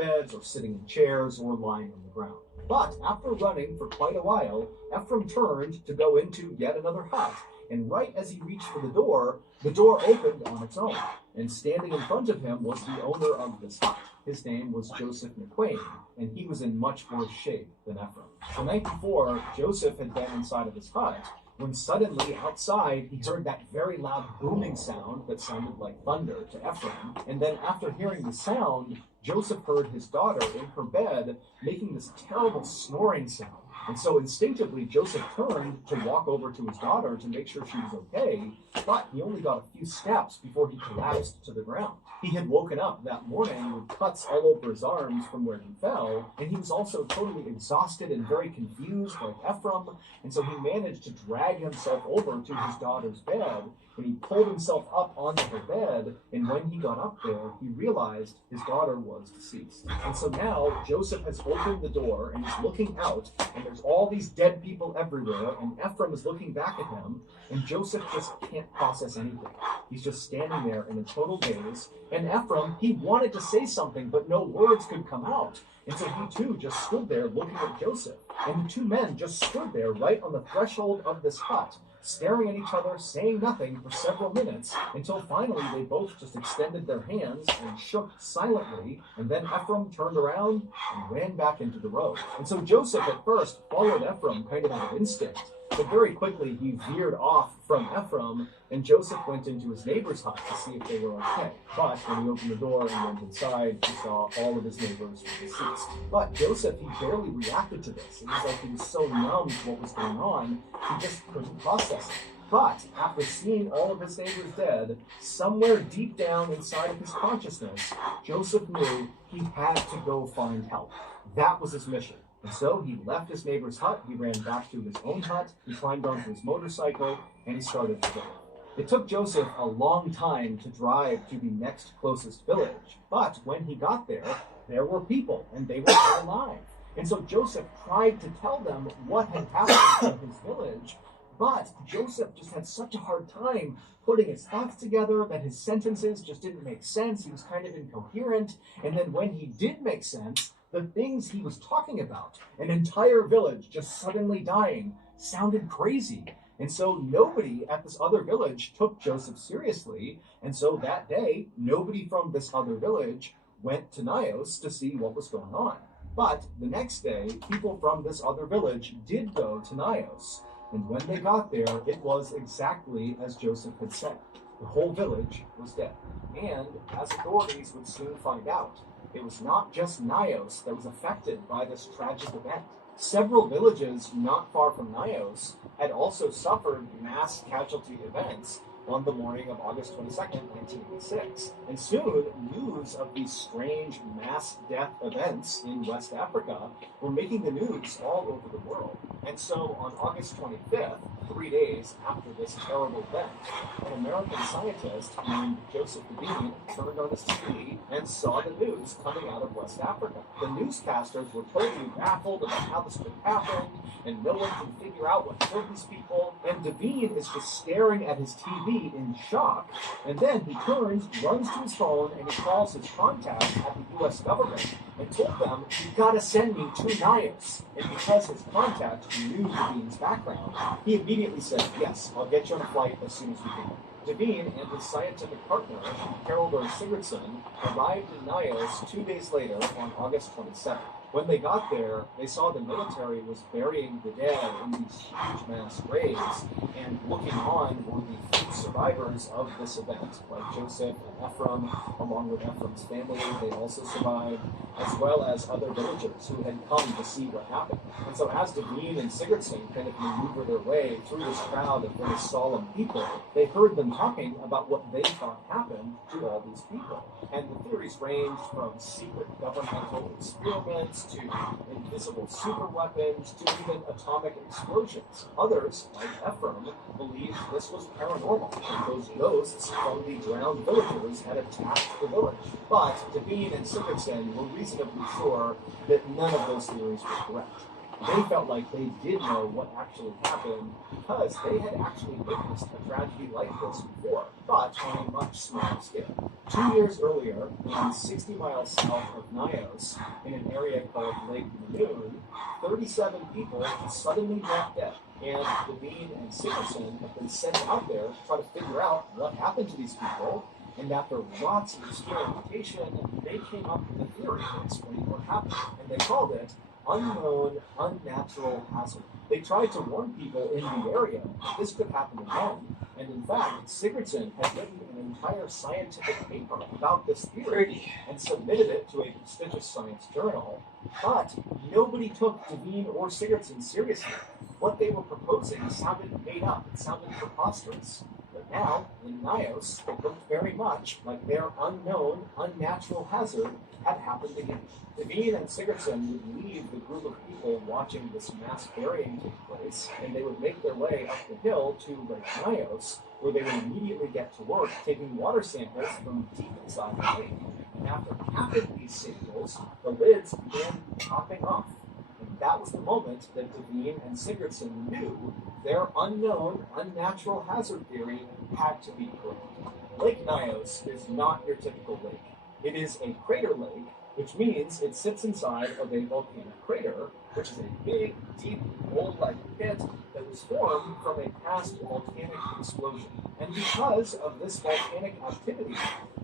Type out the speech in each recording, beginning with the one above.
beds or sitting in chairs or lying on the ground. But after running for quite a while, Ephraim turned to go into yet another hut, and right as he reached for the door opened on its own, and standing in front of him was the owner of this hut. His name was Joseph McQuain, and he was in much worse shape than Ephraim. The night before, Joseph had been inside of his hut, when suddenly outside he heard that very loud booming sound that sounded like thunder to Ephraim. And then after hearing the sound, Joseph heard his daughter in her bed making this terrible snoring sound. And so instinctively, Joseph turned to walk over to his daughter to make sure she was okay, but he only got a few steps before he collapsed to the ground. He had woken up that morning with cuts all over his arms from where he fell, and he was also totally exhausted and very confused like Ephraim, and so he managed to drag himself over to his daughter's bed, and he pulled himself up onto her bed, and when he got up there, he realized his daughter was deceased. And so now Joseph has opened the door and he's looking out, and there's all these dead people everywhere, and Ephraim is looking back at him, and Joseph just can't process anything. He's just standing there in a total daze, and Ephraim, he wanted to say something, but no words could come out. And so he too just stood there looking at Joseph. And the two men just stood there right on the threshold of this hut, staring at each other, saying nothing for several minutes, until finally they both just extended their hands and shook silently, and then Ephraim turned around and ran back into the road. And so Joseph at first followed Ephraim kind of out of instinct, but very quickly he veered off from Ephraim, and Joseph went into his neighbor's hut to see if they were okay. But when he opened the door and went inside, he saw all of his neighbors were deceased. But Joseph, he barely reacted to this. It was like he was so numb to what was going on, he just couldn't process it. But after seeing all of his neighbors dead, somewhere deep down inside of his consciousness, Joseph knew he had to go find help. That was his mission. And so he left his neighbor's hut, he ran back to his own hut, he climbed onto his motorcycle, and he started to go. It took Joseph a long time to drive to the next closest village, but when he got there, there were people, and they were still alive. And so Joseph tried to tell them what had happened in his village, but Joseph just had such a hard time putting his thoughts together that his sentences just didn't make sense. He was kind of incoherent, and then when he did make sense, the things he was talking about, an entire village just suddenly dying, sounded crazy. And so nobody at this other village took Joseph seriously. And so that day, nobody from this other village went to Nios to see what was going on. But the next day, people from this other village did go to Nios. And when they got there, it was exactly as Joseph had said. The whole village was dead. And as authorities would soon find out, it was not just Nios that was affected by this tragic event. Several villages not far from Nios had also suffered mass casualty events on the morning of August 22nd, 1986. And soon, news of these strange mass death events in West Africa were making the news all over the world. And so on August 25th, 3 days after this terrible event, an American scientist named Joseph Devine turned on his TV and saw the news coming out of West Africa. The newscasters were totally baffled about how this could happen, and no one can figure out what killed these people. And Devine is just staring at his TV in shock, and then he turns, runs to his phone, and he calls his contacts at the U.S. government and told them, "You've got to send me to Nios." And because his contact knew Devine's background, he immediately said, "Yes, I'll get you on a flight as soon as we can." Devine and his scientific partner, Harold Sigurdsson, arrived in Nios 2 days later on August 27th. When they got there, they saw the military was burying the dead in these huge mass graves, and looking on were the few survivors of this event, like Joseph and Ephraim, along with Ephraim's family. They also survived, as well as other villagers who had come to see what happened. And so as Devine and Sigurdsson kind of maneuvered their way through this crowd of very solemn people, they heard them talking about what they thought happened to all these people. And the theories ranged from secret governmental experiments to invisible superweapons to even atomic explosions. Others, like Ephraim, believed this was paranormal, and those ghosts from the drowned villagers had attacked the village. But Devine and Sigurdsson were reasonably sure that none of those theories were correct. They felt like they did know what actually happened because they had actually witnessed a tragedy like this before, but on a much smaller scale. 2 years earlier, around 60 miles south of Nios, in an area called Lake Manoon, 37 people suddenly dropped dead, and Devine and Sigurdsson have been sent out there to try to figure out what happened to these people. And after lots of experimentation, they came up with a theory to explain what happened, and they called it unknown unnatural hazard. They tried to warn people in the area that this could happen again, and in fact, Sigurdsson had written an entire scientific paper about this theory and submitted it to a prestigious science journal, but nobody took Devine or Sigurdsson seriously. What they were proposing sounded made up, it sounded preposterous. But now, in Nios, it looked very much like their unknown, unnatural hazard had happened again. Devine and Sigurdsson would leave the group of people watching this mass burying take place, and they would make their way up the hill to Lake Nios, where they would immediately get to work taking water samples from deep inside the lake. And after half of these samples, the lids began popping off. And that was the moment that Devine and Sigurdsson knew their unknown, unnatural hazard theory had to be correct. Lake Nios is not your typical lake. It is a crater lake, which means it sits inside of a volcanic crater, which is a big, deep, bowl-like pit that was formed from a past volcanic explosion. And because of this volcanic activity,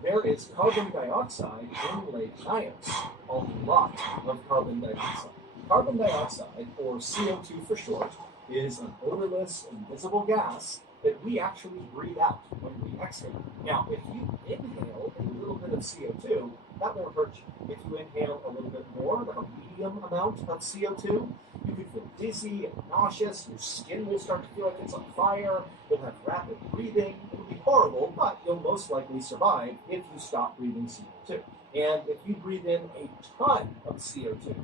there is carbon dioxide in Lake Nios, a lot of carbon dioxide. Carbon dioxide, or CO2 for short, is an odorless, invisible gas that we actually breathe out when we exhale. Now, if you inhale a little bit of CO2, that won't hurt you. If you inhale a little bit more, like a medium amount of CO2, you could feel dizzy and nauseous, your skin will start to feel like it's on fire, you'll have rapid breathing, it'll be horrible, but you'll most likely survive if you stop breathing CO2. And if you breathe in a ton of CO2,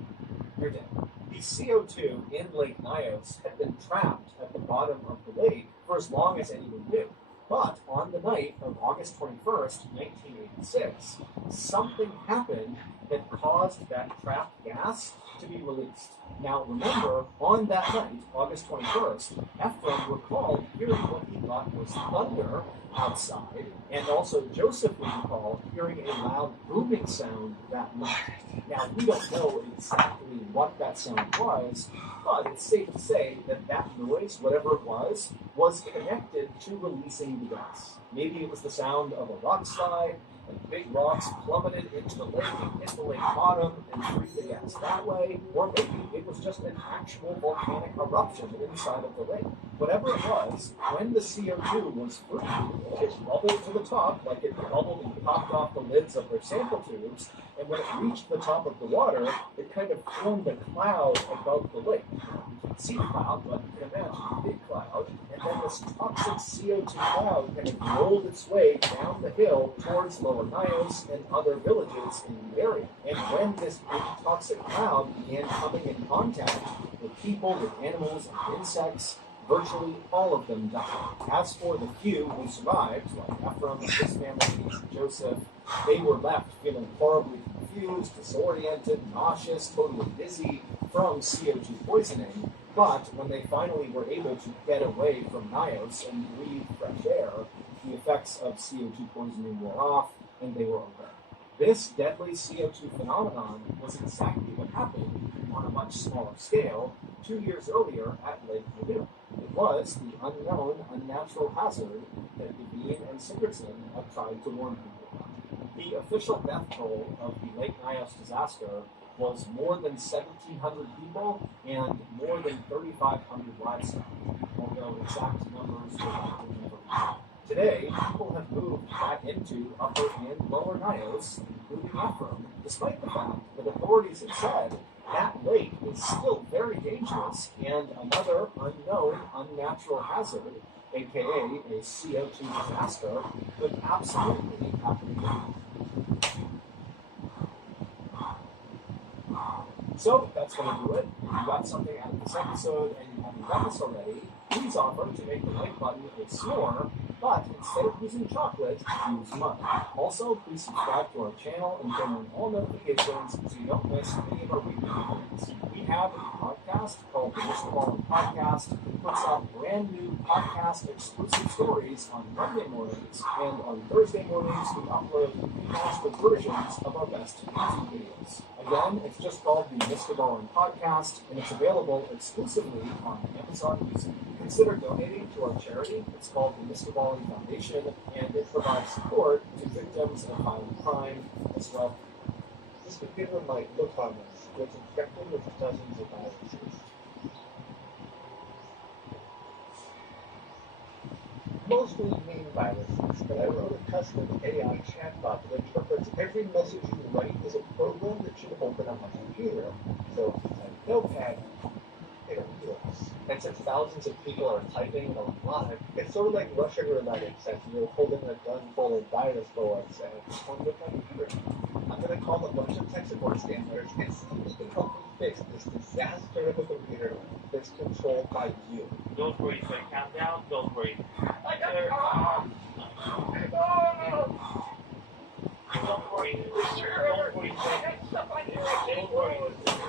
you're dead. The CO2 in Lake Nios had been trapped at the bottom of the lake for as long as anyone knew. But on the night of August 21st, 1986, something happened that caused that trapped gas to be released. Now remember, on that night, August 21st, Ephraim recalled hearing what he thought was thunder outside, and also Joseph would recall hearing a loud booming sound that night. Now, we don't know exactly what that sound was, but it's safe to say that that noise, whatever it was connected to releasing the gas. Maybe it was the sound of a rock slide, and big rocks plummeted into the lake and hit the lake bottom and freed the gas that way, or maybe it was just an actual volcanic eruption inside of the lake. Whatever it was, when the CO2 was free, it bubbled to the top, like it bubbled and popped off the lids of their sample tubes, and when it reached the top of the water, it kind of formed a cloud above the lake. You can't see the cloud, but you can imagine a big cloud, and then this toxic CO2 cloud kind of rolled its way down the hill towards Lower Nios and other villages in the area. And when this big toxic cloud began coming in contact with people, with animals, and insects, virtually all of them died. As for the few who survived, like Ephraim and his family, and Joseph, they were left feeling horribly confused, disoriented, nauseous, totally dizzy from CO2 poisoning. But when they finally were able to get away from Nios and breathe fresh air, the effects of CO2 poisoning wore off, and they were okay. This deadly CO2 phenomenon was exactly what happened on a much smaller scale 2 years earlier at Lake Manoon. It was the unknown, unnatural hazard that Devine and Sigurdsson had tried to warn people about. The official death toll of the Lake Nios disaster was more than 1,700 people and more than 3,500 livestock, although exact numbers were likely never reached. Today, people have moved back into Upper and Lower Nios, including Ephraim, despite the fact that authorities have said that lake is still very dangerous and another unknown, unnatural hazard, aka a CO2 disaster, could absolutely happen again. So that's going to do it. If you got something out of this episode and you haven't done this already, please offer to make the like button a snore but instead of using chocolate, use mud. Also, please subscribe to our channel and turn on all notifications so you don't miss any of our weekly videos. We have a podcast called the Mr. Ballin Podcast that puts out brand new podcast exclusive stories on Monday mornings, and on Thursday mornings we upload remastered versions of our best music videos. Again, it's just called the Mr. Ballin Podcast, and it's available exclusively on Amazon Music. Consider donating to our charity. It's called the Mr. Ballin Foundation, and it provides support to victims of violent crime as well. This computer might look harmless, but it's infected with dozens of viruses. Mostly mean viruses, but I wrote a custom AI chatbot that interprets every message you write as a program that should open on my computer. So if you type Notepad, it appeals. And since thousands of people are typing a lot, it's sort of like Russian roulette, except you're holding a gun full of virus bullets and it's one with my computer. I'm going to call a bunch of tech support scammers and see if they can help me fix this disaster of a computer that's controlled by you. Don't worry, if I calm down, don't worry. I got it! Don't worry. Don't worry. Don't worry.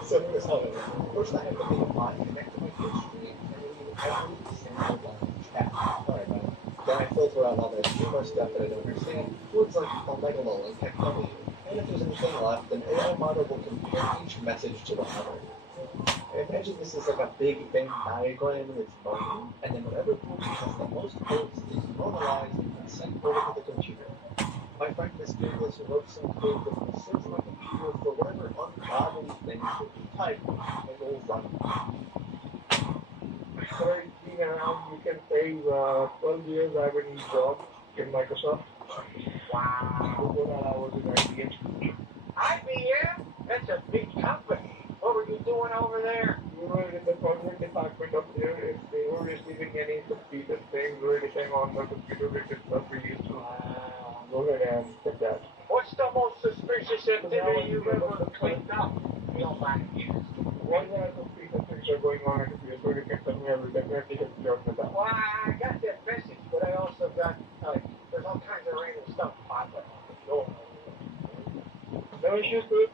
So here's how it is. First, I have to make a bot connect to my Twitch stream and remove every single line chat. Alright, man. Then I filter out all the humor stuff that I don't understand. Words like megalol and technology. And if there's anything left, then AI model will compare each message to another. I imagine this is like a big Venn diagram and it's moving, and then whatever group has the most votes is normalized and sent over to the computer. My friend Mysterious wrote some code that will search my computer for whatever ungodly things that you type, and will run them. For being around, you can say 12 years I have a new job in Microsoft. Wow. Before that, I was in IBM. IBM? That's a big company. What were you doing over there? We were in the project department of there. If they were receiving any suspicious things or anything on the computer-related stuff, we used to go ahead and get that. What's the most suspicious activity you've ever cleaned up? You don't mind me asking. When there are suspicious things are going on in the computer, so you can tell me, I will definitely help you out with that. Well, I got that message, but I also got, there's all kinds of random stuff popping up. No issues, dude.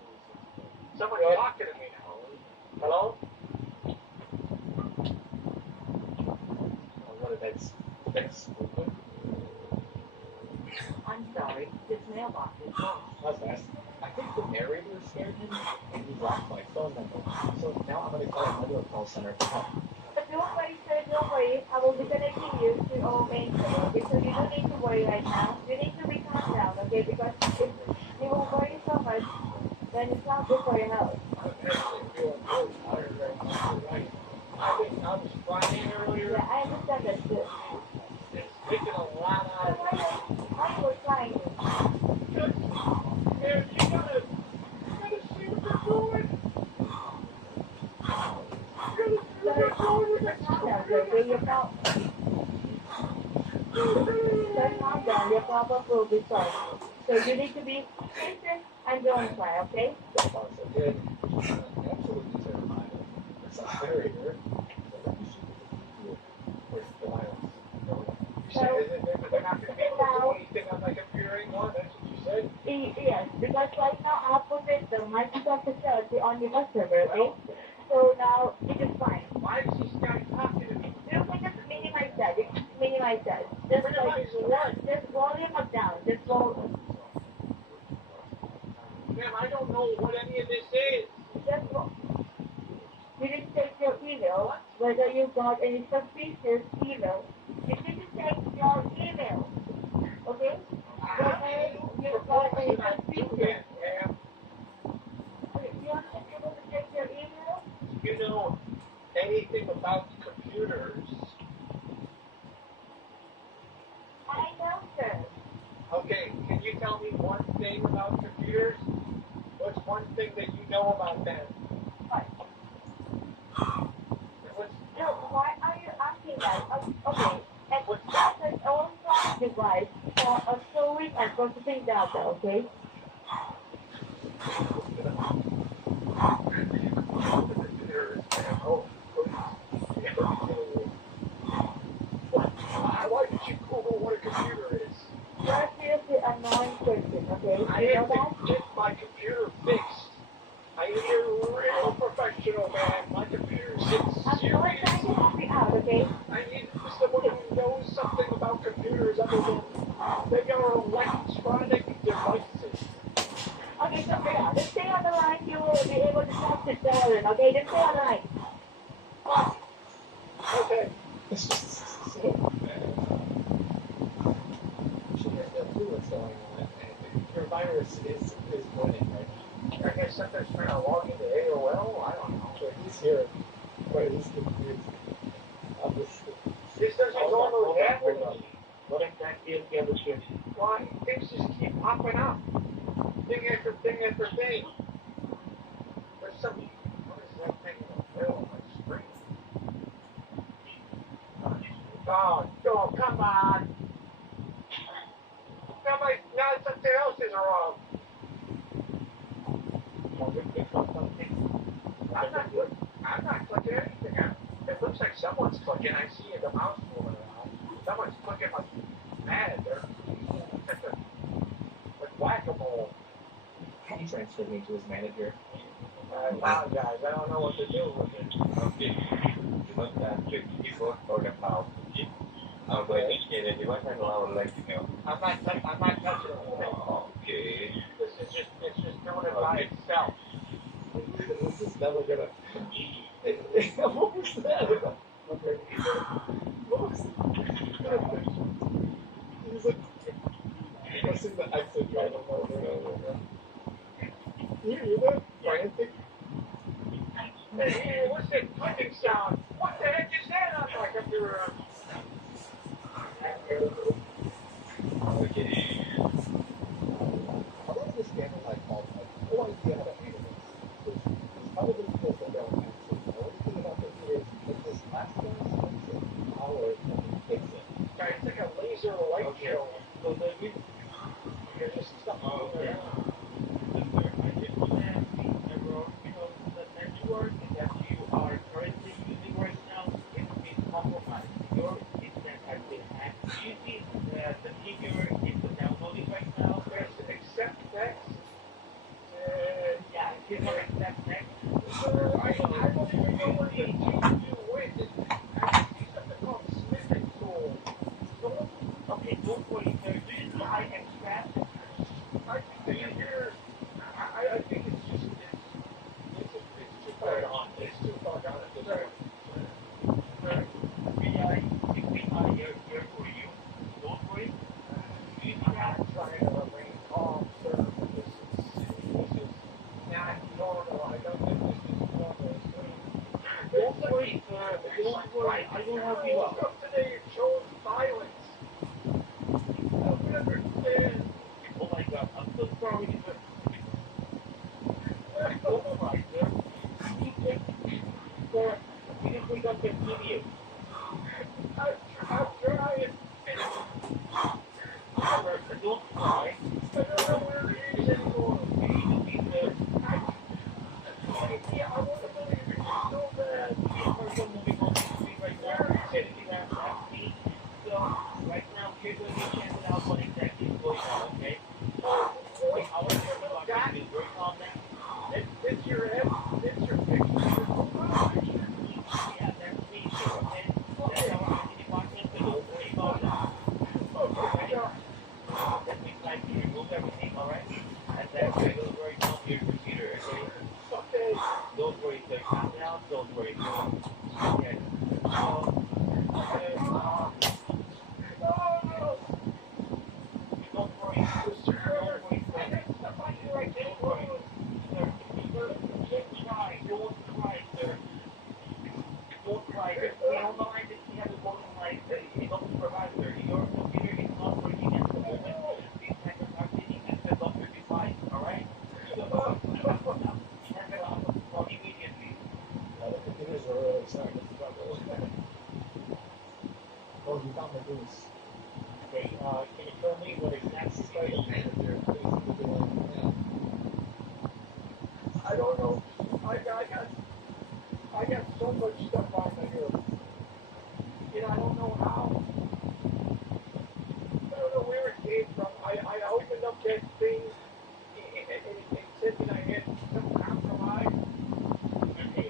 Someone's talking to me now. Hello? What if that's stupid? I'm sorry, this mailbox is locked. That's fast. I think the narrator scared him, and he blocked my phone number. So now I'm going to call another call center for help. But don't worry, sir, don't worry. I will be connecting you to our main server, okay? So you don't need to worry right now. You need to be calm down, okay? Because if you won't worry so much, then it's not good for your health. I'm actually feeling really tired right now. I was flying earlier. Yeah, I understand that too. It's taking a lot So out of why you were trying to? Man, you gotta see what they're doing. Sir, calm down, sir, okay? Your problem... Sir, calm down. Your problem will be solved. So you need to be patient and don't cry, okay? That box I did. Absolutely terrified. There's a barrier. Where's the virus? You said they're not gonna be able to do anything on my computer anymore? That's what you said? Yes, because right now I put it the Microsoft facility on your server, okay? So now it is fine. Why is this guy talking to me? You can just minimize that. You can minimize that. Just Minimize what? Just volume it down. Just volume. Ma'am, I don't know what any of this is. You need to check your email, whether you got any suspicious email. You need to check your email, okay? Whether you got any suspicious. Ma'am, You are not able to check your email? you know anything about computers? I know, sir. Okay, can you tell me one thing about computers? What's one thing that you know about them? What? What's, No, why are you asking that? Okay, and that's an electronic device for storing and processing data, okay? why did you Google what a computer professional, man. My computer's in I'm serious. trying to help you out, okay? I need someone who knows something about computers other than they are electronic devices. Okay, so just stay on the line. You will be able to talk to Darren, okay? Just stay on the line. Okay. It's just so bad. She has no clue what's going on, and your virus is winning right now. I guess something's trying to log into AOL. I don't know. So he's here, but he's confused. Obviously. This doesn't normally happen. What exactly is the other shit? Why? Things just keep popping up. Thing after thing after thing. There's some. What is that thing in the middle of my screen? Oh, come on. Now something else is wrong. I'm not clicking anything. It looks like someone's clicking. I see the mouse moving around. Someone's clicking like mad. They're like whack-a-mole. He transferred me to his manager. I apologize. I don't know what to do with it. Okay. You must have to keep work for the house. Okay. I'm going to share the device and I'll let you know. I'm not touching it. Okay. It's just doing it by itself. This is never gonna. What was that? Okay. What was that? He's like pressing the exit button over and over again. You hear that? Frantic? Hey, what's that clicking sound? What the heck is that on my computer? Okay. A lot of the scammers I called have no idea how to handle this. It's probably because they don't actually know anything about computers. But this last guy spends an hour trying to fix it. Guys, it's like a laser light show. So the reason There's just stuff moving around. I just want to ask you, because the network that you are currently using right now is being compromised. Your internet has been hacked. Do you see the figure is downloading right now? There's accept next. Yeah, it's not accept next. I don't even know what the GPU is. I see something called snipping tool. Okay, don't worry, sir. Do you see I extract? I think the computer. I think it's too far gone. It's too far gone at this point. We are here for you. Don't worry. I'm not trying to remain calm, sir. This is not normal. I don't think this is normal. Don't worry, sir. Don't worry. I will help you out. Up today, it shows violence. I don't understand. Oh my God, I'm so sorry, sir. Don't cry, sir. Sir, we just need to continue. I'm trying. Sir, don't cry. I don't know where it is anymore. You need to be there. I want to believe it so bad. We're moving on to the right now. Anything that's happening. So, right now, we're going to be checking out what exactly is going on, okay? Our interlocutor is very calm now. It's your head. It's your picture. Yeah, that's me, sir, okay? That's our IT department, so don't worry about that. That means like you remove everything, alright? And then we're going to work on your computer, okay? Okay. Don't worry, sir. Calm down. Don't worry. Okay. Don't worry. Don't worry, sir. Don't worry. Sir, don't cry. Don't cry, sir. Don't cry. We on the line that we have a working line. We don't provide, sir. Your computer is not working at the moment. These hackers are taking access of your device, alright? So, we have to call immediately. The computers are really starting to struggle. Oh, you found the goose. Okay, can you tell me what exactly Site manager, please keep it on. I don't know. I got so much stuff on here. You know, I don't know how. I don't know where it came from. I opened up that thing and it said that I had some compromise. Okay,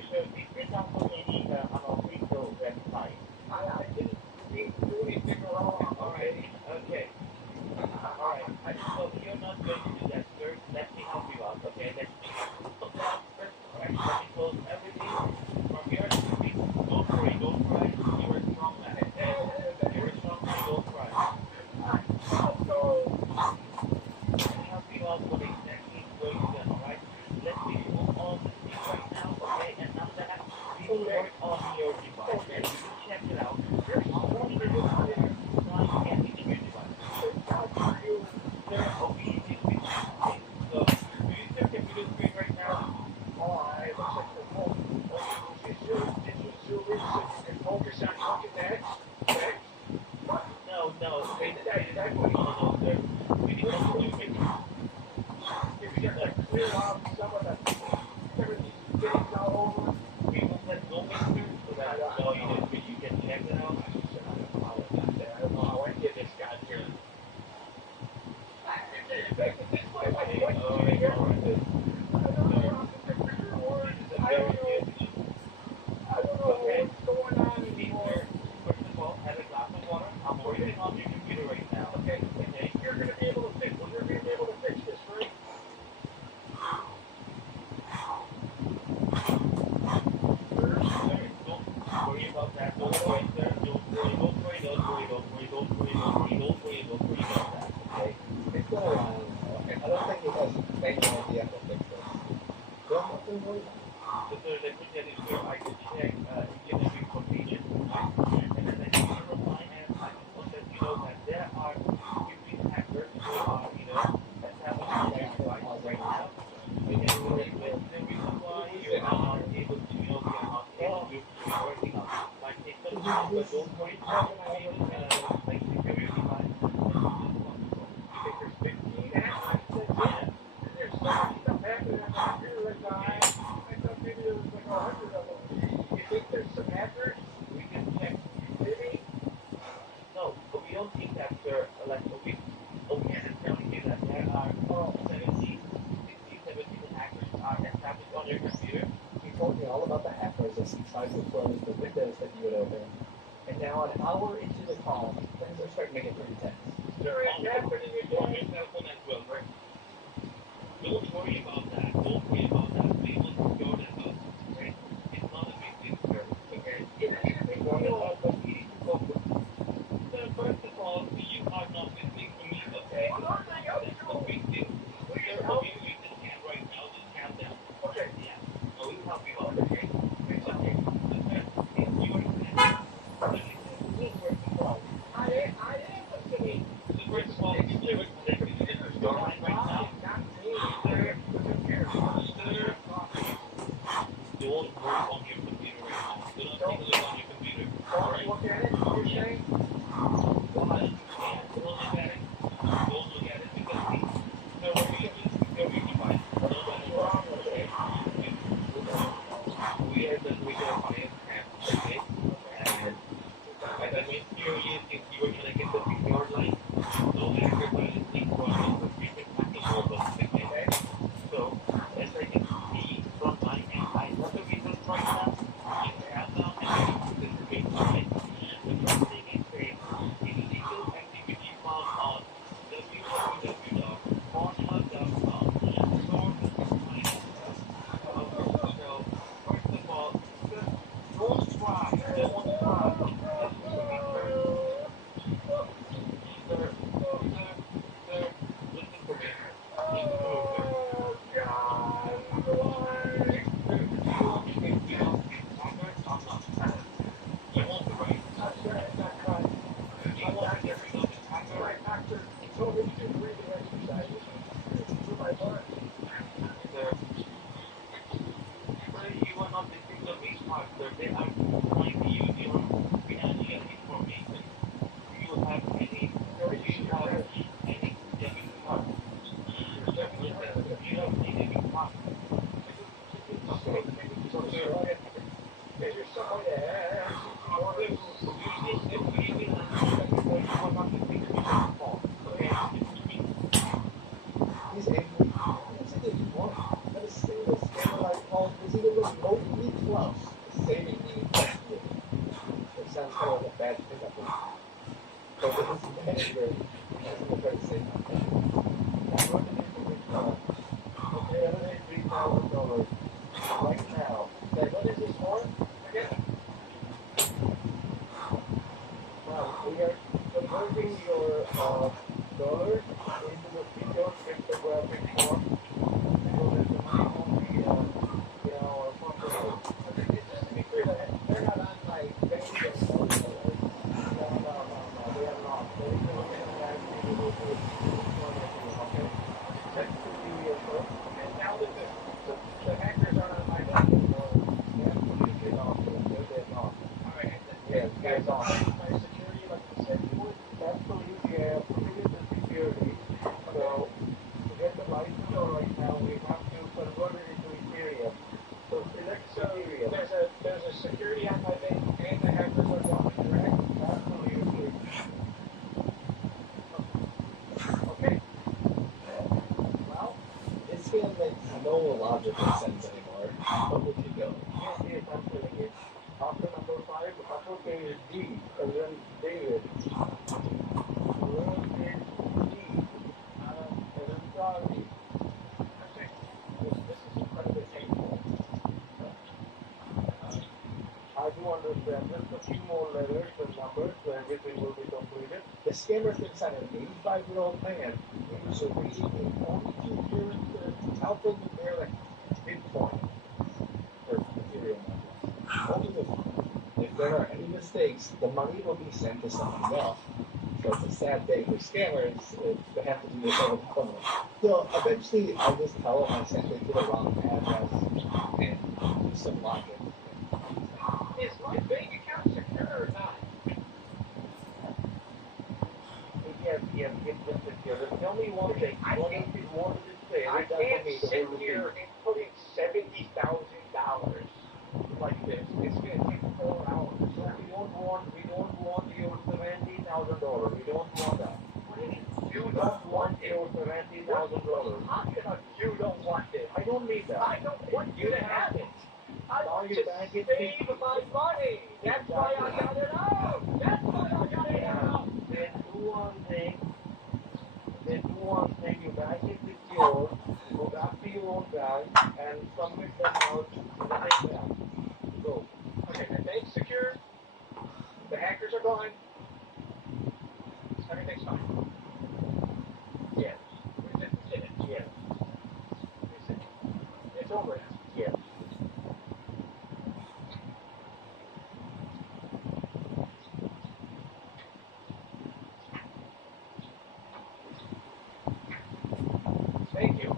will work on your device and you can check it out. How long it is not getting in your device. There are we in which things. So do you see your computer screen right now? It looks like the whole, it's zoom in so you can focus on looking at it. No, okay, no, sir. We need to zoom in. If you get to clear out some of the things all over. We will let zoom in, sir, so that you can check it out. I don't know how I did this guy here. I don't know what's going on anymore. First of all, have a glass of water. I'm working on your computer right now. Okay, you're going to be able to fix this, right? Don't worry about that. Don't worry, sir. Don't worry about that. Okay? It's been a while now. I don't think he has any idea how to fix this. Don't have to worry about it. So, sir, let me tell you, sir, I can check give you information, and then I can reply and I can let you know that there are different hackers who are, establishing on your device right now. And when the reason why you're not able to, we are not able to working on it. Might take some time, but don't worry. We will like secure your device as soon as possible. You think there's 15 aspects to it? There's so much stuff happening on the computer right now. I thought maybe there was like 100 of them. You think there's some hackers? We can check. Maybe? No, but we don't think that, sir. Like, we are telling you that there are 70 hackers are established on your computer. He told me all about the hackers as he tries to close the windows that you would open. And now an hour into the call, things are starting to get pretty tense. Sure, it's happening On again. your cell phone as well, right? Don't worry about that. Don't worry about that. We will secure that out. Okay? It's not a big deal, sir. Okay? It ain't a big But deal. we need to focus. Sir, first of all, you are not listening to me, okay? That's the big deal. Sir, you just can't right now. Just calm down. Okay. Yeah. No, we'll help you out, okay? Okay. Sir, if you are listening, we'll work it out. I am listening. So first of all, you are connected to the store line right now. Not me. The computer. Sir, don't work on your computer right now. Do not take a look on your computer. Don't look at it, you're saying? Don't look at it. Don't look at it because sir, what we do is secure your device. No matter what. Okay? We are the fire camp, okay? And by the way, here if you are gonna get the secure line, no hackers are listening from the frequent hacking mobile, okay? So, as I can see from my end, I have the results right now. You have now and this is great, alright? The first thing is saying illegal activity found on www.formula.com. Source is compliant. So, first of all, don't try. Listen to me, sir. Sir, listen to me. Listen to me, sir. Oh, God. You want the right. I'm sorry, I'm not crying. You want to get rid of this hacker. My doctor told me to do breathing exercises for my heart. Sir, you are not listening to me smart, sir. They are trying to use your financial information. Do you have any debit card? You have any debit card. Okay. So, sir, Is there some way to ask if you want to... He's angry. What's it that you want? That is single scandalized call is even remotely close to saving me personally. It sounds kind of like a bad pickup line. But with his manager, he's going to try to save my cash. I'm going to need to recall. Okay, $3,000 right now. Say, what is this for? Again? Now, we are converting your dollar into the video cryptographic form so that the money won't be in our phone. Just to be clear, security on my bank and the hackers are gone, correct? Absolutely. Okay. Well, This game makes no logical sense anymore. Where would you go? yes, I'm telling you. After number 5, the upper page is D, and then David. Where is D? And then Charlie. Okay. This is incredibly painful. I do understand. Just a few more letters and numbers, so everything will be completed. The scammer's been sent an 85-year-old man who's reading a 42-year alphanumeric Bitcoin or Ethereum. Only if there are any mistakes, the money will be sent to someone else. So it's a sad day for scammers if they have to do this all the time. So eventually I'll just tell them I sent it to the wrong address and do some logic. Is my bank account secure or not? Yes, it's secure. Tell me one thing. What does it say? I can't sit here and put in $70,000 like this. It's going to take 4 hours. So we don't want your $70,000. We don't want that. What do you mean? You don't want it? Your $70,000. How can you don't want it? I don't need that. I don't want you to have it. I Now want you to back it. save my money. That's why I got it out. That's why I got it out. Then do one thing. You back it secure. Go back to your own bank and submit them out to the next bank. Go. Okay, the bank's secure. The hackers are gone. Everything's fine. Yes. We did it. Yes. It's over now. Yes. Thank you.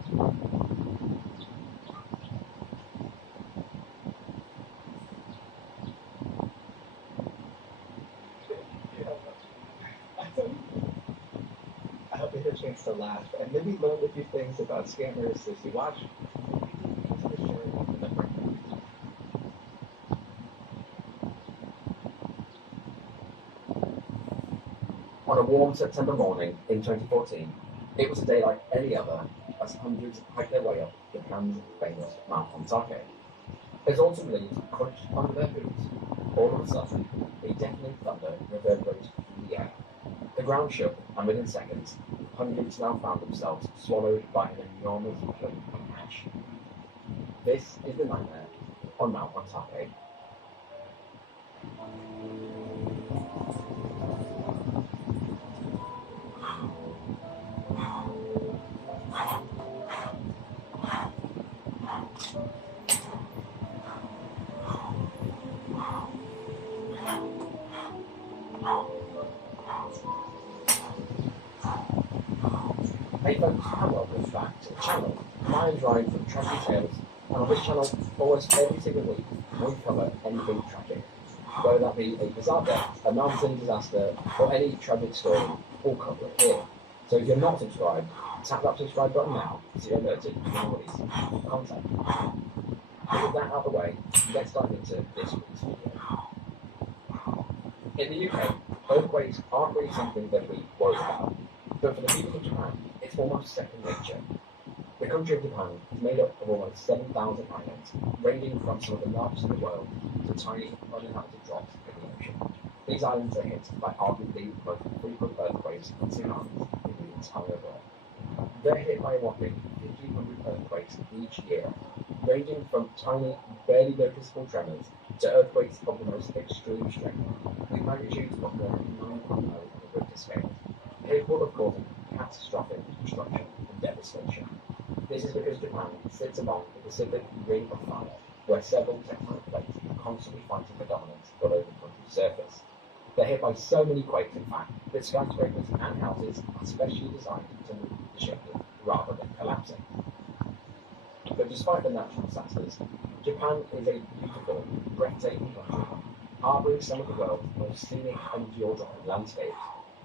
I hope you get a chance to laugh and maybe learn a few things about scammers as you watch. On a warm September morning in 2014, it was a day like any other as hundreds hiked their way up Japan's famous Mount Ontake. As autumn leaves crunched under their boots, all of a sudden, a deafening thunder reverberated through the air. The ground shook, and within seconds, hundreds now found themselves swallowed by an enormous plume of ash. This is the nightmare on Mount Ontake. Hey folks, and welcome back to the channel. Mine's Ryan from Tragic Tales, and on this channel, almost every single week, we cover anything tragic. Whether that be a bizarre death, a mountain disaster, or any tragic story, we'll cover it here. So if you're not subscribed, tap that subscribe button now so you're alerted when I release new content. With that out of the way, let's dive into this week's video. In the UK, earthquakes aren't really something that we worry about, but for the people of Japan, it's almost second nature. The country of Japan is made up of almost 7,000 islands, ranging from some of the largest in the world to tiny, uninhabited drops in the ocean. These islands are hit by arguably the most frequent earthquakes and tsunamis in the entire world. They're hit by a whopping 1,500 earthquakes each year, ranging from tiny, barely noticeable tremors to earthquakes of the most extreme strength, with magnitudes of more than 9.0 on the Richter scale, capable of causing catastrophic destruction and devastation. This is because Japan sits among the Pacific Ring of Fire, where several tectonic plates are constantly fighting for dominance below the country's surface. They're hit by so many quakes, in fact, that skyscrapers and houses are specially designed to move to shelter rather than collapsing. But despite the natural disasters, Japan is a beautiful, breathtaking country, harbouring some of the world's most scenic and jaw-dropping landscapes.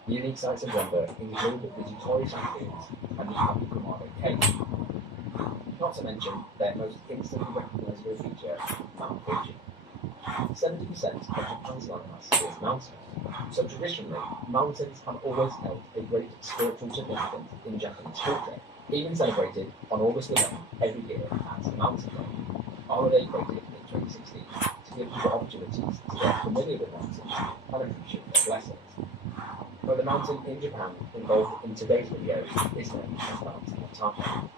Unique sites of wonder include the Jutori Sanddunes and the Abukumare Cave. Not to mention their most instantly recognisable feature, Mount Fuji. 70% of Japan's landmass is mountainous. So traditionally, mountains have always held a great spiritual significance in Japanese culture, even celebrated on August 11th every year as Mountain Day, a holiday created in 2016 to give people opportunities to get familiar with mountains and appreciate their blessings. But the mountain in Japan involved in today's video is known as Mount Otake.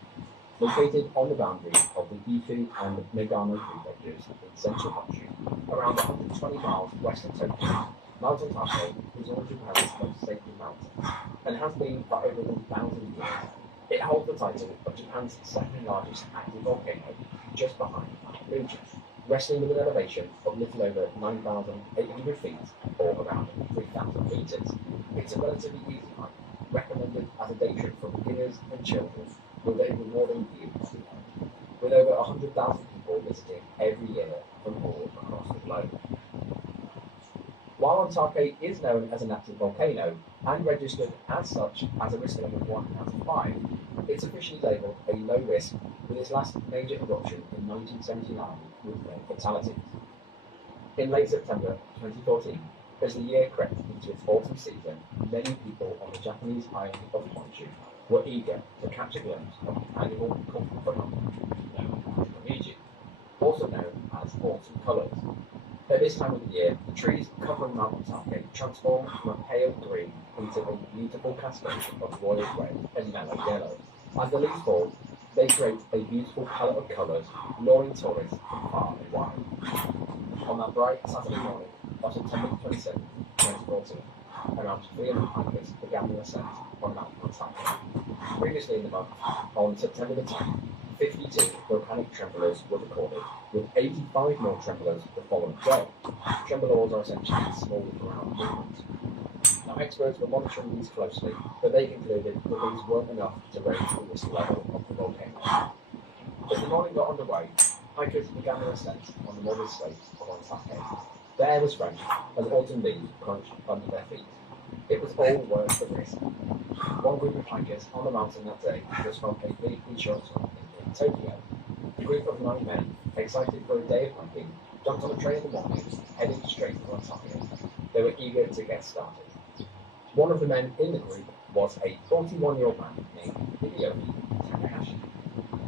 Located on the boundary of the Gifu and Nagano prefectures in central country, around 120 miles west of Tokyo, Mount Otake is one of Japan's most sacred mountains, and has been for over 1,000 years. It holds the title of Japan's second largest active volcano, just behind Mount Fuji, resting with an elevation of little over 9,800 feet, or around 3,000 meters. It's a relatively easy hike, recommended as a day trip for beginners and children, with a rewarding view of the end, with over 100,000 people visiting every year from all across the globe. While Otake is known as an active volcano and registered as such as a risk level 1 out of 5, it's officially labelled a low risk with its last major eruption in 1979 with no fatalities. In late September 2014, as the year crept into its autumn season, many people on the Japanese island of Honshu were eager to catch a glimpse of the annual cultural phenomenon known as Momiji, also known as autumn colours. At this time of the year, the trees covering Mount Otake transform from a pale green into a beautiful cascade of royal red and mellow yellow. As the leaves fall, they create a beautiful palette of colours, luring tourists from far and wide. On that bright Saturday morning of September 27, 2014, around 300 hikers began their ascent on Mount Otake. Previously in the month, on September the 10th, 52 volcanic tremblors were recorded, with 85 more tremblors the following day. Tremblors are essentially small ground movements. Now, experts were monitoring these closely, but they concluded that these weren't enough to raise the risk level of the volcano. As the morning got underway, hikers began their ascent on the modest slopes of Otake. The air was fresh, as autumn leaves crunched under their feet. It was all worth the risk. One group of hikers on the mountain that day was from a big insurance company in Tokyo. A group of 9 men, excited for a day of hiking, jumped on a train in the morning, heading straight for Otake. They were eager to get started. One of the men in the group was a 41-year-old man named Hideyoshi Takahashi.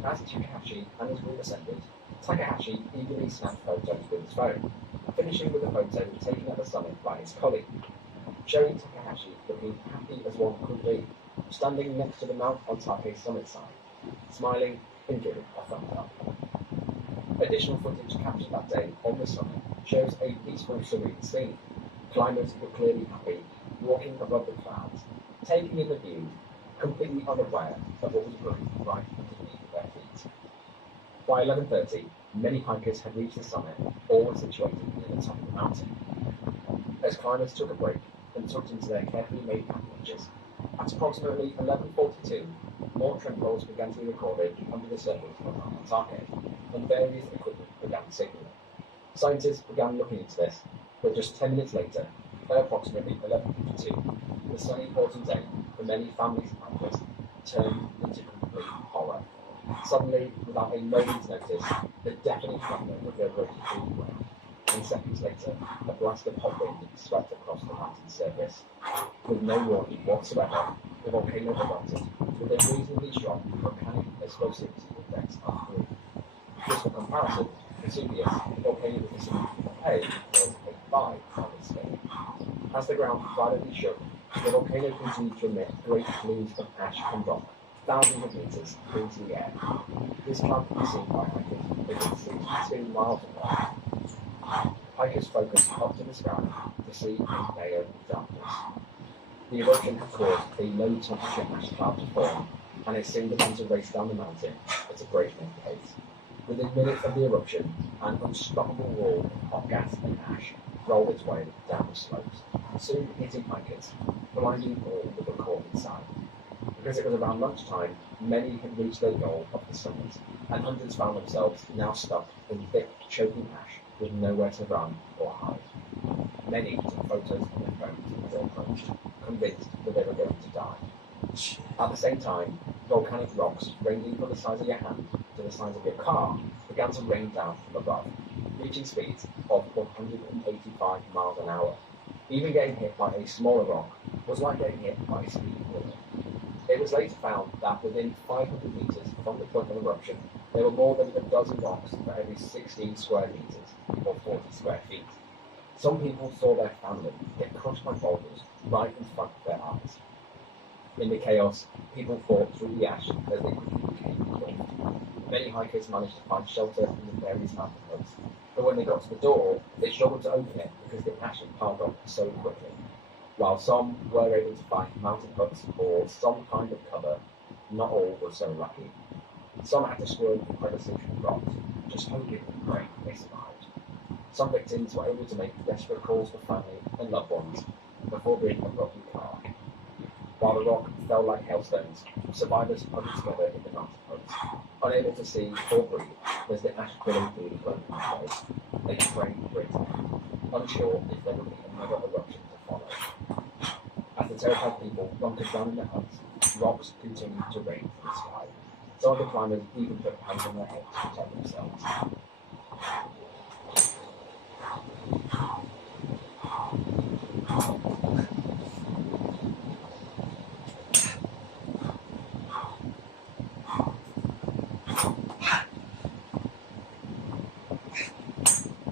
As Takahashi and his group ascended, Takahashi eagerly snapped photos with his phone, finishing with a photo taken at the summit by his colleague, showing Takahashi looking happy as one could be, standing next to the Mount Otake summit side, smiling and giving a thumbs up. Additional footage captured that day on the summit shows a peaceful, serene scene. Climbers were clearly happy, walking above the clouds, taking in the view, completely unaware of what was brewing right underneath their feet. By 11:30, many hikers had reached the summit, all were situated near the top of the mountain. As climbers took a break and tucked into their carefully made packages, at approximately 11:42, more tremblors began to be recorded under the surface of Mount Otake, and various equipment began signaling. Scientists began looking into this, but just 10 minutes later, at approximately 11:52, the sunny autumn day for many families and hikers turned into complete horror. Suddenly, without a moment's notice, the deafening thunder reverberated through the ground, and seconds later, a blast of hot wind swept across the mountain's surface. With no warning whatsoever, the volcano erupted with a reasonably strong volcanic explosivity index of 3. Just for comparison, Vesuvius, the volcano with the city of Pompeii, was a 5 on this scale. As the ground violently shook, the volcano continued to emit great plumes of ash and rock, thousands of meters into the air. This can't be seen by hikers within 62 miles away. Hikers focused up to the sky to see a veil of darkness. The eruption had caused a low temperature ash cloud to form, and it soon began to race down the mountain at a breakneck pace. Within minutes of the eruption, an unstoppable wall of hot gas and ash rolled its way down the slopes, soon hitting hikers, blinding all that were caught inside. Because it was around lunchtime, many had reached their goal of the summit, and hundreds found themselves now stuck in thick, choking ash with nowhere to run or hide. Many took photos on their phones as they approached, convinced that they were going to die. At the same time, volcanic rocks ranging from the size of your hand to the size of your car began to rain down from above. reaching speeds of 185 miles an hour. Even getting hit by a smaller rock was like getting hit by a speeding bullet. It was later found that within 500 meters from the point of eruption, there were more than a dozen rocks for every 16 square meters, or 40 square feet. Some people saw their family get crushed by boulders right in front of their eyes. In the chaos, people fought through the ash as they quickly became engulfed. Many hikers managed to find shelter in the various mountain huts, but when they got to the door, they struggled to open it because the ash had piled up so quickly. While some were able to find mountain huts or some kind of cover, not all were so lucky. Some had to squirm through crevices and rocks, just hoping and praying they survived. Some victims were able to make desperate calls for family and loved ones before being abruptly cut. While the rock fell like hailstones, survivors huddled together in the mountain huts, unable to see or breathe as the ash billowed through the broken windows. They prayed for it to end, unsure if there would be another eruption to follow. As the terrified people bunkered down in their huts, rocks continued to rain from the sky. Some of the climbers even put hands on their heads to protect themselves.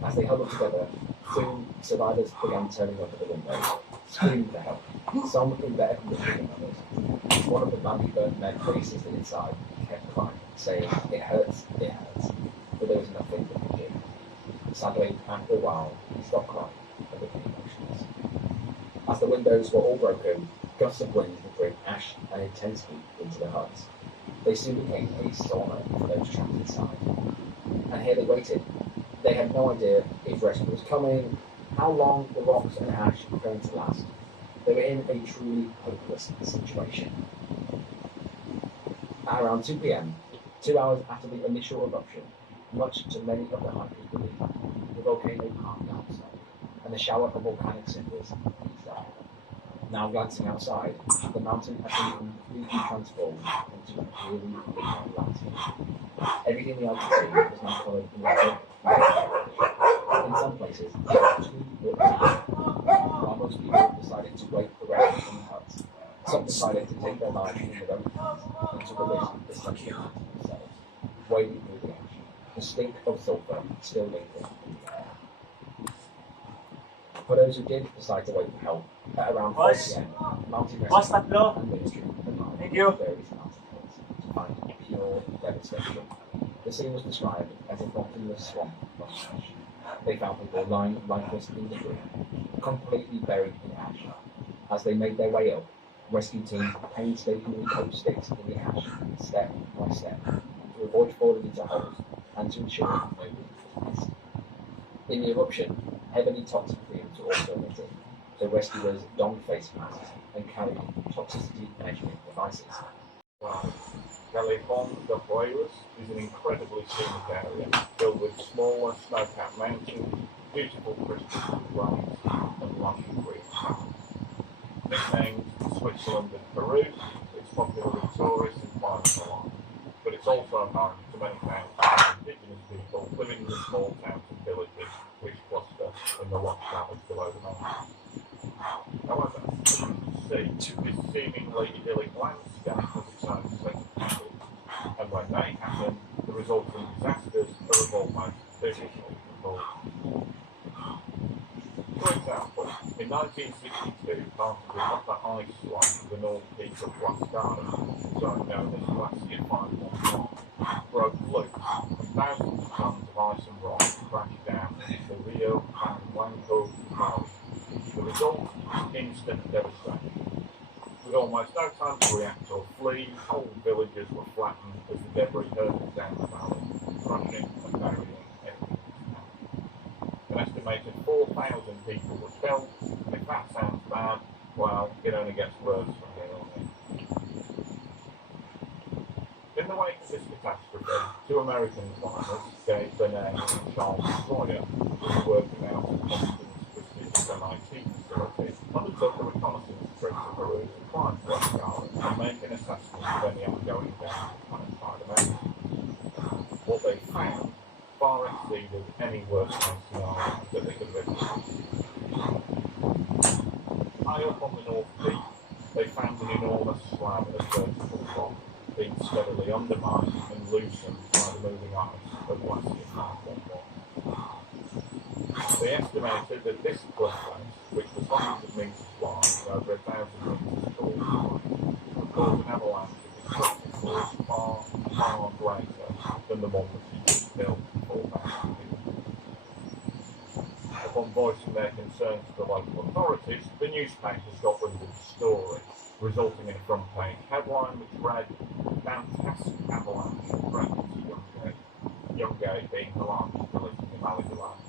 As they huddled together, soon survivors began turning up at the windows, screaming for help, some in better condition than others. One of the badly burnt men who assisted inside kept crying, saying, "It hurts, but there was nothing they could do." Sadly, after a while, he stopped crying and became motionless. As the windows were all broken, gusts of wind would bring ash and intense heat into the huts. They soon became a sauna for those trapped inside. And here they waited. They had no idea if rescue was coming, how long the rocks and ash were going to last. They were in a truly hopeless situation. At around 2 p.m., 2 hours after the initial eruption, much to many of the hikers' relief, the volcano calmed down some, and the shower of volcanic cinders eased up. Now glancing outside, the mountain had been completely transformed into a clearly lit landscape. Everything the eye could see was now coloured in red. In some places, it was 2 foot deep. While most people decided to wait for rescue from the huts, some decided to take their lives in their own hands and took a risk to such the mountain themselves, wading through the ash. The stink of sulphur still lingered in the air. For those who did decide to wait for help, at around 4 p.m., mountain rescue and ministry arrived at various mountain hills to find pure devastation. The scene was described as a bottomless swamp of ash. They found people lying lifeless in debris, completely buried in ash. As they made their way up, rescue teams painstakingly poked sticks in the ash, step by step, to avoid falling into holes and to ensure nobody was missed. In the eruption, heavily toxic fumes were also emitted, so rescuers donned face masks and carried toxicity measurement devices. Wow. California, the virus, is an incredibly scenic area filled with smaller snow-capped mountains, beautiful crystal valleys, and lush green valleys. Nicknamed Switzerland and Peru, it's popular with tourists and climbers alike, but it's also home to many thousands of indigenous people living in the small towns and villages which cluster in the lush valleys below the mountains. However, this seemingly idyllic landscape has its own set of hazards, and when they happen, the resulting disasters are almost physically involved. For example, in 1962, part of the upper ice line of the North Peak of Huascarán, zone known as Glacier 511, broke loose, and thousands of tons of ice and rock crashed down into the Rio San Blanco Valley. The result was instant devastation. With almost no time to react or flee, whole villages were flattened as the debris hurtled down the valley, crushing and burying everything. An estimated 4,000 people were killed, and if that sounds bad, well, it only gets worse from here on in. In the wake of this catastrophe, 2 American climbers, Dave Bernay and Charles Sawyer, who were working out of Boston's prestigious MIT facility, undertook a reconnaissance trip to Peru to climb Huascarán and make an assessment of any ongoing damage to the planet by the mountain. What they found, far far exceeded any worst-case scenario that they could have envisioned. High up on the North Peak, they found an enormous slab of vertical rock being steadily undermined and loosened by the moving ice of glacier 511. They estimated that this cliff face, which was hundreds of metres wide and over 1,000 metres tall, would cause an avalanche of destructive force far, far greater than the one that he just built 4,000 feet. Upon voicing their concerns to the local authorities, the newspapers got wind of the story, resulting in a front-page headline which read, "Dantesque avalanche threatens Yungay being the largest village in the Malayaland."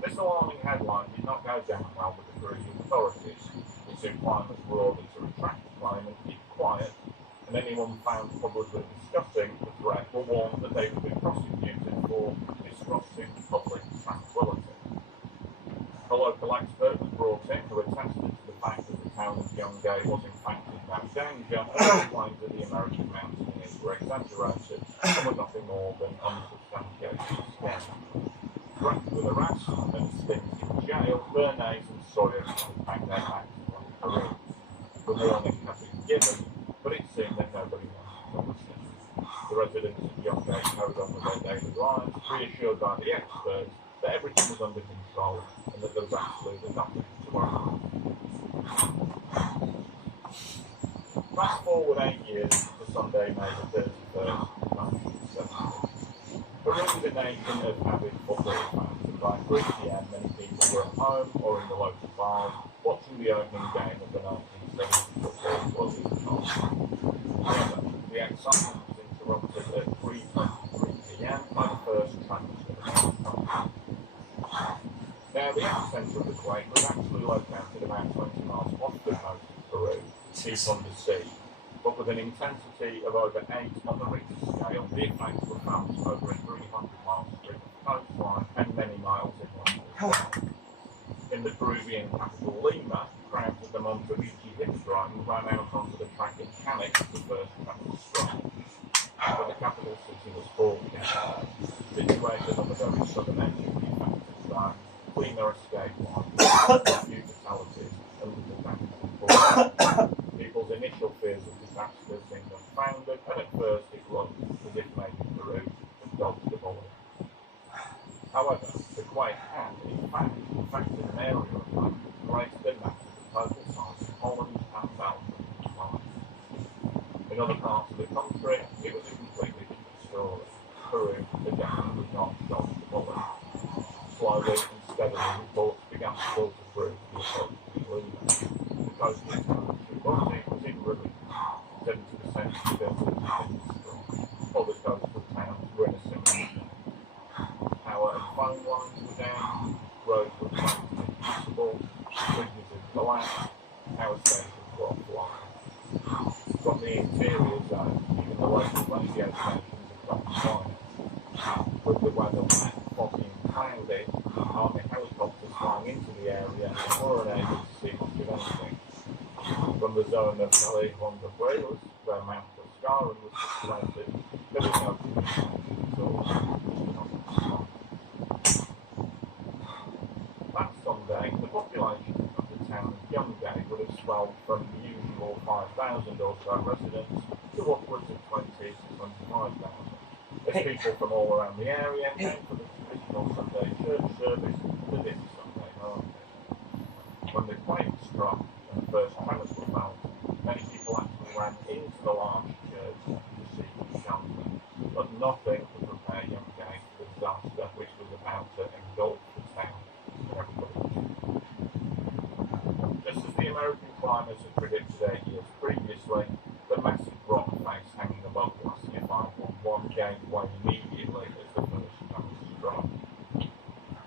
This alarming headline did not go down well with the Peruvian authorities. The two climbers were ordered to retract the claim and keep quiet, and anyone found publicly discussing the threat were warned that they would be prosecuted for disrupting public tranquility. A local expert was brought in who attested to the fact that the town of Yungay was in fact in no danger and explained that the American mountaineers were exaggerated and were nothing more than unsubstantiated scams. Threatened with arrest and stints in jail, Bernays and Sawyer packed their bags from Peru. The warning had been given, but it seemed that nobody wanted to listen. The residents of Yungay carried on with their daily lives, reassured by the experts that everything was under control and that there was absolutely nothing to worry about. Fast forward 8 years to Sunday, May the 31st, 1970. Peru is a nation of avid football fans, and by 3 p.m. many people were at home or in the local bars watching the opening game of the 1970 Football World Cup. However, the excitement was interrupted at 3:23 p.m. by the first transfer of the country. Now, the epicenter of the quake was actually located about 20 miles off the coast of Peru, deep under sea, but with an intensity of over 8 on the Richter scale, the effects were felt over a 300-mile strip of coastline and many miles inland as well. In the Peruvian capital Lima, crowds at the Montevideo Hippodrome ran out onto the track in panic as the first track was struck. But the capital city was forecast. Situated on the very southern edge of the affected zone, Lima escaped one, a few fatalities and little damage reported. People's initial fears of disaster seemed unfounded, and at first it looked as if maybe Peru had dodged the bullet. However, the quake had, in fact, affected an area of land greater than that of the total size of Holland and Belgium combined. In other parts of the country, it was a completely different story. Peru, again, was not dodged the bullet. Slowly and steadily, reports began to filter through to the authorities in Lima. The coast of Chubut was in ruin. 70% of the buildings had been destroyed. Other coastal towns were in a similar state. Power and phone lines were down, roads were practically impassable, bridges had collapsed, power stations were offline. From the interior zone, even the local radio stations had gone quiet. With the weather wet, foggy and cloudy, army helicopters flying into the area were unable to see much of anything. From the zone of Callejón de Huelos, where Mount Cascaron was situated, there was no communication at all. That Sunday, the population of the town of Yungay would have swelled from the usual 5,000 or so residents to upwards of 20 to 25,000, as people from all around the area came for the traditional Sunday church service and the dinner Sunday market. When the quake struck and the first tremors were felt, many people actually ran into the large church to seek shelter, but nothing could prepare Yungay for the disaster which was about to engulf the town and everybody. Just as the American climbers had predicted 8 years previously, the massive rock face hanging above Glacier 511 gave way immediately as the first tremors struck.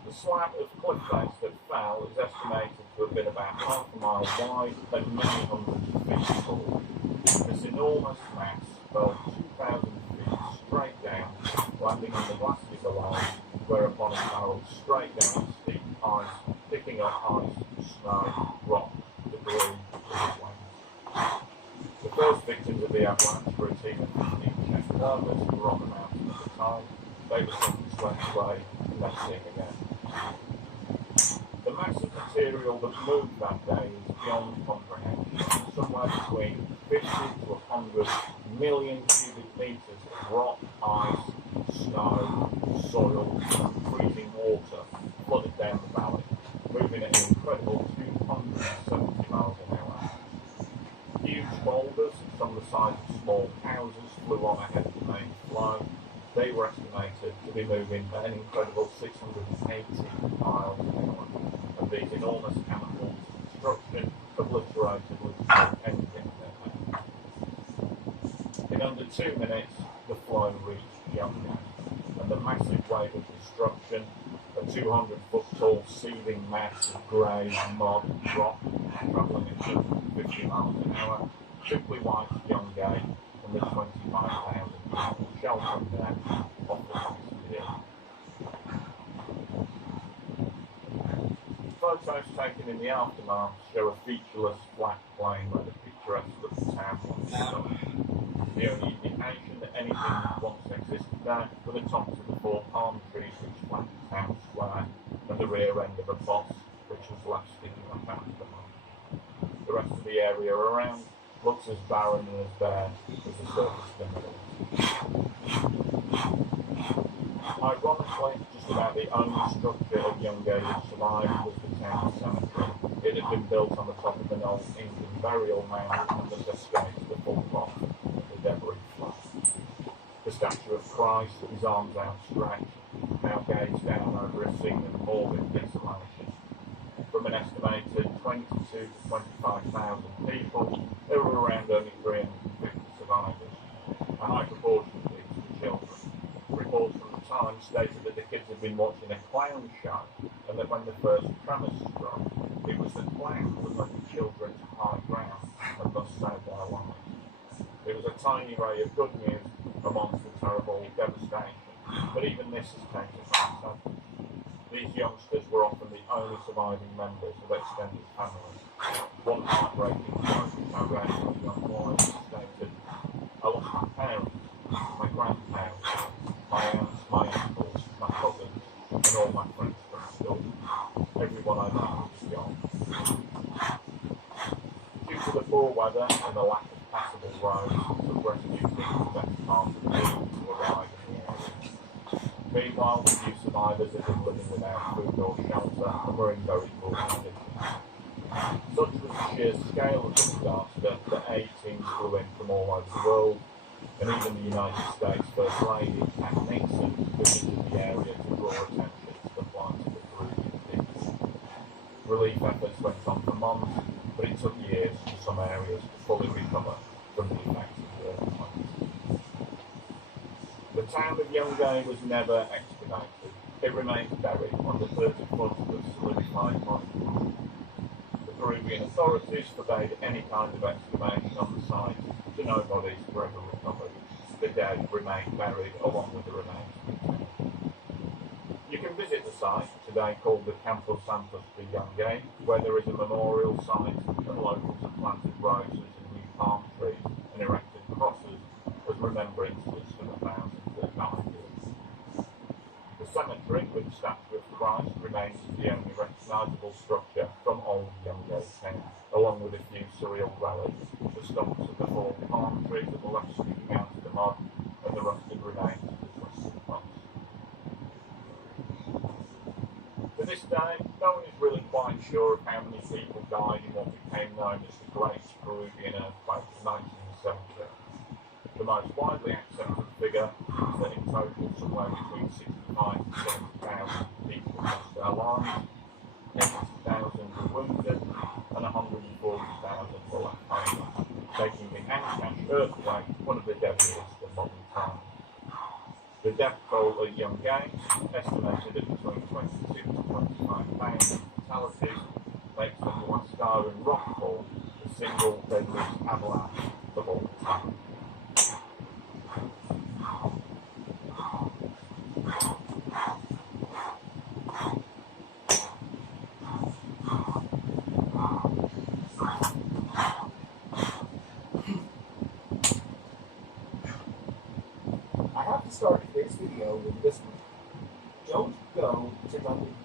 The slab of cliff face that fell is estimated to have been about half a mile wide and many hundreds of feet tall. This enormous mass fell 2,000 feet straight down, landing on the glacier below, whereupon it barreled straight down steep ice, picking up ice, snow, rock, debris, and flames. The first victims of the avalanche were a team of 15 Czech climbers who were on the mountain at the time. they were simply swept away and never seen again. The massive material that moved that day is beyond comprehension. Somewhere between 50 to 100 million cubic meters of rock, ice, snow, soil, and freezing water flooded down the valley, moving at an incredible 270 miles an hour. Huge boulders, some the size of small houses, flew on ahead of the main flow. They were estimated to be moving at an incredible 680 miles an hour, and these enormous chemicals of destruction obliterated literally anything in their path. In under 2 minutes, the flow reached Yonge, and the massive wave of destruction, a 200-foot tall seething mass of grey, mud, rock, travelling at 250 miles an hour, simply wiped Yonge and the 25,000 people sheltering there off the face of the earth. Photos taken in the aftermath show a featureless flat plain where the picturesque little town once stood. The only indication that anything once existed there were the tops of the 4 palm trees which flanked the town square and the rear end of a boss which was left sticking up out of the mud. The rest of the area around looks as barren and as bare as the surface of the middle. Ironically, just about the only structure of Yonge that survived was the town cemetery. It had been built on the top of an old Indian burial mound and thus escaped the full wrath of the debris flood. The statue of Christ, his arms outstretched, now gazed down over a scene of morbid desolation. From an estimated 22 to 25,000 people, there were around only 350 survivors. A high proportion of these were children. Reports from the time stated that the kids had been watching a clown show and that when the first tremors struck, it was the clown that led the children to high ground and thus saved their lives. It was a tiny ray of good news amongst the terrible devastation, but even this has taken effect. These youngsters were often the only surviving members of extended families. One heartbreaking quote which I read from a young boy stated, "I lost my parents, my grandparents, my aunts, my uncles, my cousins, and all my friends from school. Everyone I knew was gone." Due to the poor weather and the lack of passable roads, it took rescue teams the best part of the week to arrive in the area. Meanwhile, the few survivors had been living without food or shelter and were in very poor condition. Such was the sheer scale of the disaster that aid teams flew in from all over the world, and even the United States First Lady, Pat Nixon, visited the area to draw attention to the plight of the Peruvian people. Relief efforts went on for months, but it took years for some areas to fully recover from the effects of the earthquake. The town of Yonge was never excavated. It remains buried under 30 foot of solidified mud. The Peruvian authorities forbade any kind of excavation on the site, so no bodies were ever recovered. The dead remained buried along with the remains of the town. You can visit the site, today called the Campo Santos de Yonge, where there is a memorial site and locals have planted roses and new palm trees and erected crosses as remembrances for the thousands that died here. The cemetery with the statue of Christ remains as the only recognisable structure from old Yonge town, along with a few surreal relics, the stumps of the 4 palm trees that were left sticking out of the mud, and the rusted remains of the twisted cross. To this day, no one is really quite sure of how many people died in what became known as the Great Peruvian Earthquake of 1970. The most widely accepted figure is that in total somewhere between 65 and 70,000 people lost their lives, 80,000 were wounded, and 140,000 were left homeless, making the Ancash earthquake one of the deadliest of modern times. The death toll at Yonge, estimated at between 22 to 25,000 fatalities, makes the Huascaran rockfall the single deadliest avalanche of all time. I have to start today's video video with this one. Don't go to London.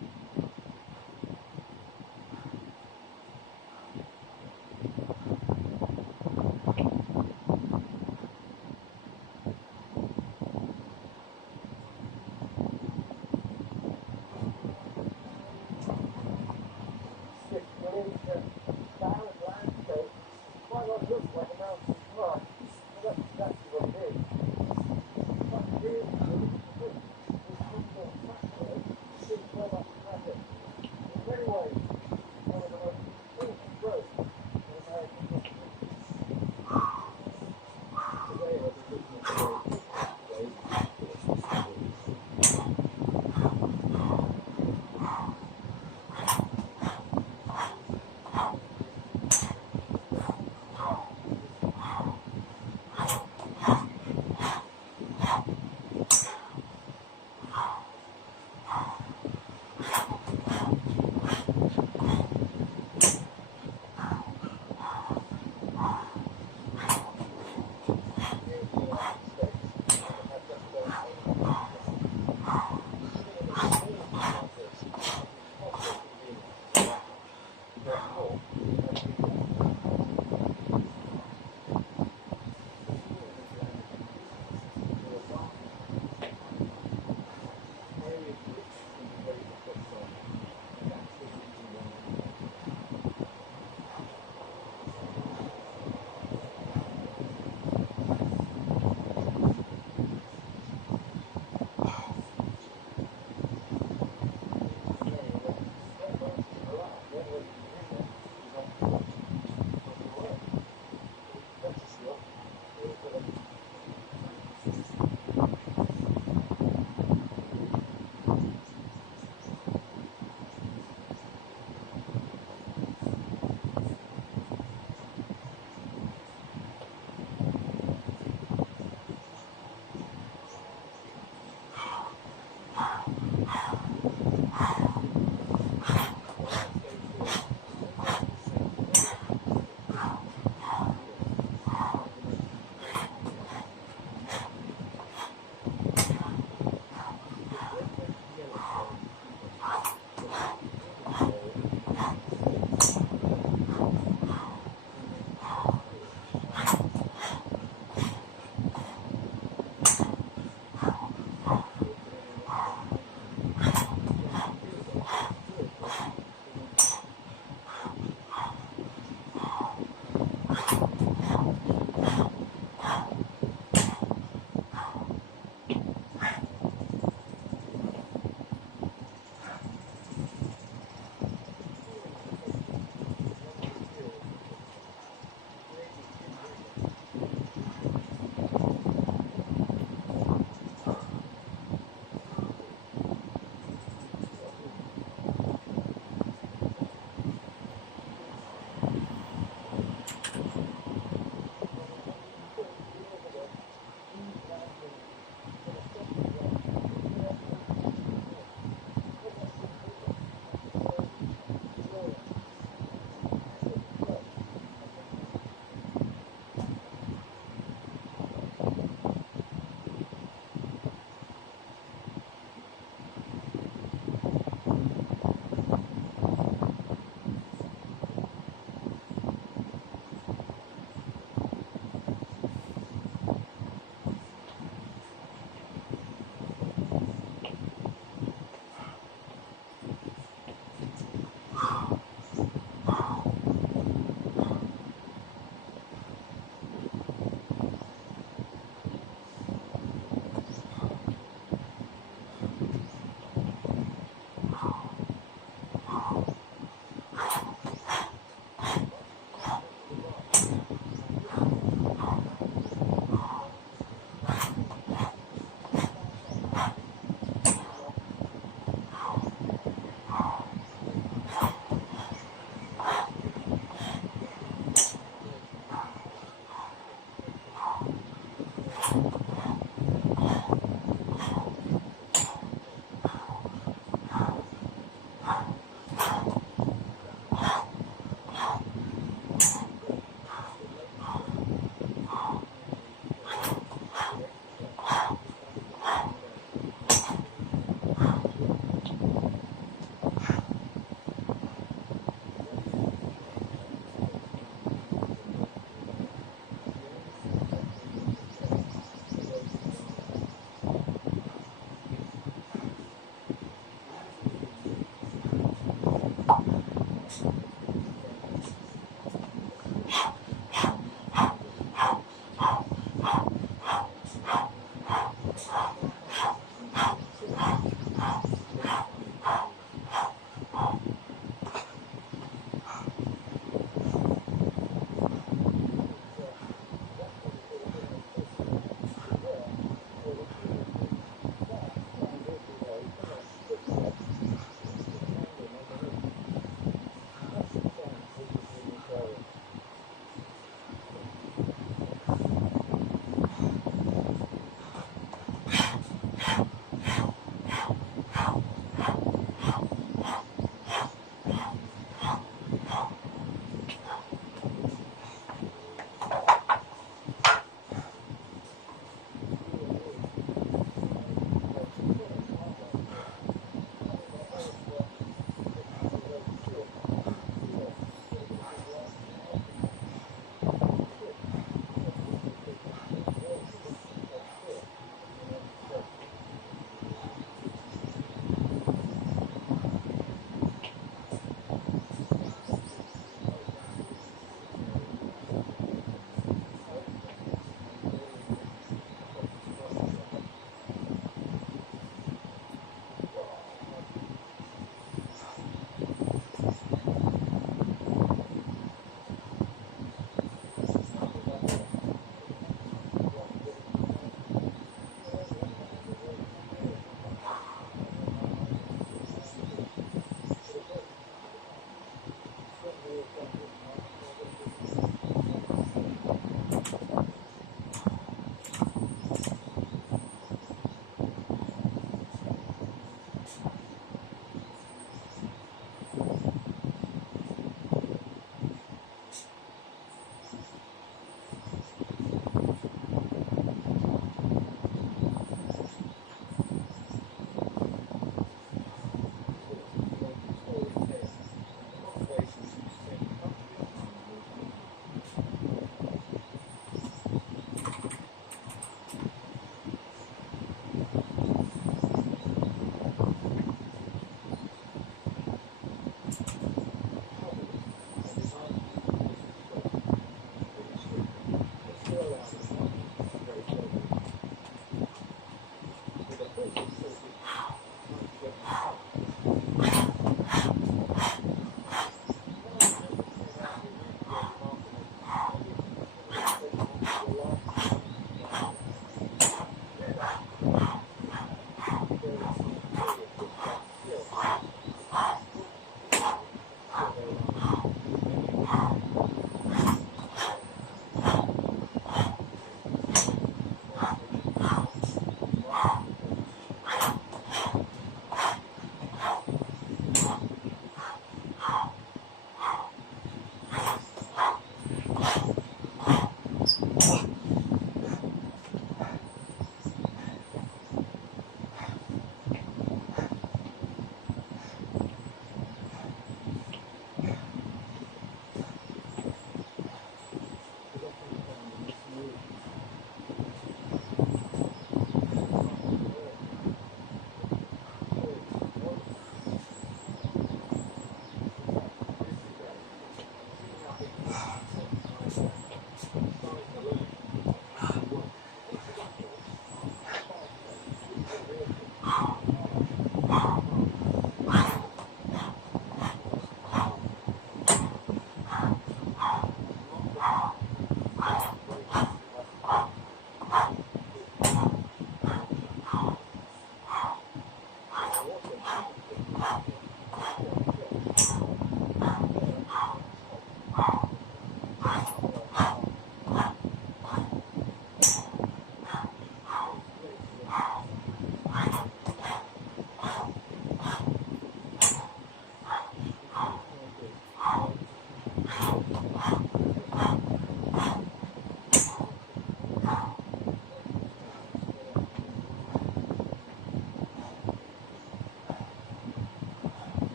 Bye.